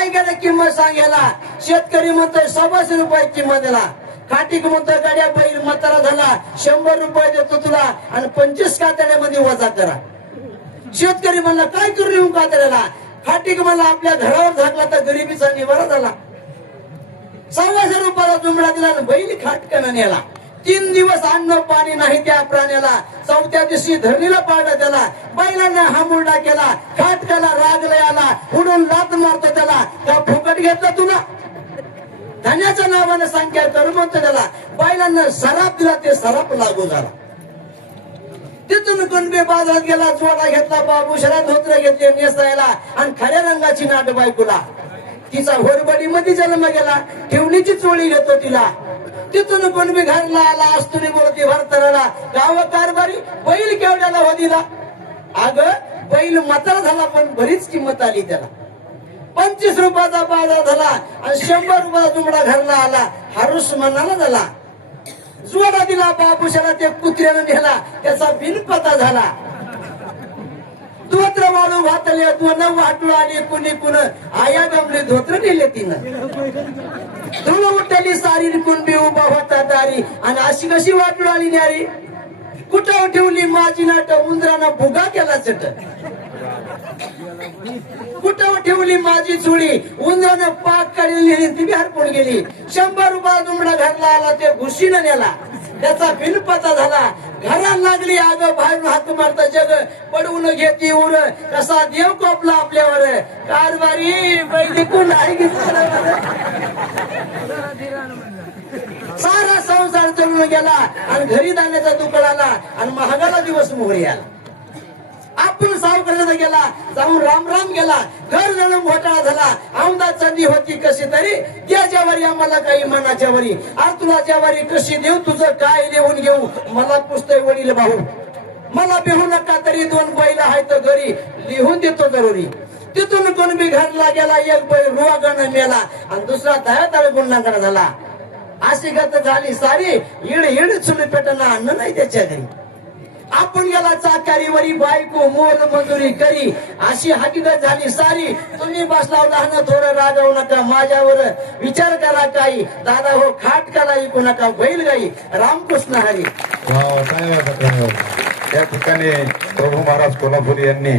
काय गेलं किंमत सांगायला. शेतकरी म्हणतोय 100 रुपये किंमत दिला. खाटीक म्हणतोय गाड्या बैल म्हातारा झाला 100 रुपये देतो तुला आणि 25 कातड्यामध्ये वजा करा. शेतकरी म्हणला काय करू येऊ कातड्याला. खाटीक म्हणला आपल्या घरावर झाकला तर गरिबीचा निवारा झाला. 100 रुपयाला जुमडा दिला बैल खाटकानं नेला. 3 दिवस अन्न पाणी नाही त्या प्राण्याला. 4थ्या दिवशी धरणीला पाडला त्याला. बैलांना हामुरडा केला. खाटकाला राग लय आला. उडून लात मारतो त्याला. का फुकट घेतला तुला. धन्याच्या नावानं संख्या करू म्हणतो त्याला. बैलांना सराप दिला ते सराप लागू झाला. तिथून कुणबी बाजारात गेला. जोडा घेतला बाबूशरा धोत्र घेतले नेसायला आणि खऱ्या रंगाची नाट बायकोला. तिचा होरबडीमध्ये जन्म गेला. ठेवणीची चोळी घेतो तिला. तिथून कुणबी घरला आला. अस्तुरी बोलती भरतराला. गाव कारभारी बैल केवढ्याला हो दिला. अग बैल म्हातारा झाला पण बरीच किंमत आली त्याला. 25 रुपयाचा बाजार झाला आणि 100 रुपयाचा जुमडा घरला आला. हारूस मनाला झाला. जोडा दिला बाबूशाला ते कुत्र्यानं नेला. त्याचा बिनपता झाला. धोत्र वाळू घातले 2 वाटू आली कुणी कुण आया गमले धोत्र नेले तिनं. धुळ उठली सारी कुणबी उभा होता दारी आणि अशी कशी वाटू आली न्यारी. कुठं ठेवली माझी नाट उंदरानं भुगा केला चट. कुठं ठेवली माझी चुडी उंदरानं पाक काढली ती बी हरपून गेली. 100 रुपया जुमडा घरला आला ते घुशीनं नेला. त्याचा बिनपता झाला. घराला लागली आग बाहेरून हात मारता जग पडवून घेती उर. कसा देव कोपला आपल्यावर. कारभारी बैठकून आहे सारा संसार चढून गेला आणि घरी धान्याचा दुकान आला आणि महागाला दिवस मोहरी आला. आपण सावकाराला गेला जाऊन राम राम गेला. घर जाणून घोटाळा झाला. आमदार संधी होती कशी तरी त्याच्या वरी आम्हाला काही मनाच्या वरी. आज तुला ज्यावारी कशी देऊ तुझं काय लिहून घेऊ. मला पुस्तक वडील भाऊ मला बिहू नका तरी 2 बैल आहेत घरी लिहून देतो जरुरी. तिथून कोणबी घरला गेला. एक बैल रुवागानं मेला आणि दुसरा दयाताळ गुन्हागार झाला. अशी गत झाली सारी. इड इड चुली पेटना अन्न नाही त्याच्या घरी. आपण गेला चाकारीवरी बायको मोल मजुरी करी. अशी हकीकत झाली सारी. तुम्ही बसलाव लहान थोडं रागवू नका माझ्यावर विचार करा काही. दादा हो खाटकाला ऐकू नका बैल गाई. रामकृष्ण हरी. या ठिकाणी प्रभू महाराज कोल्हापुरी यांनी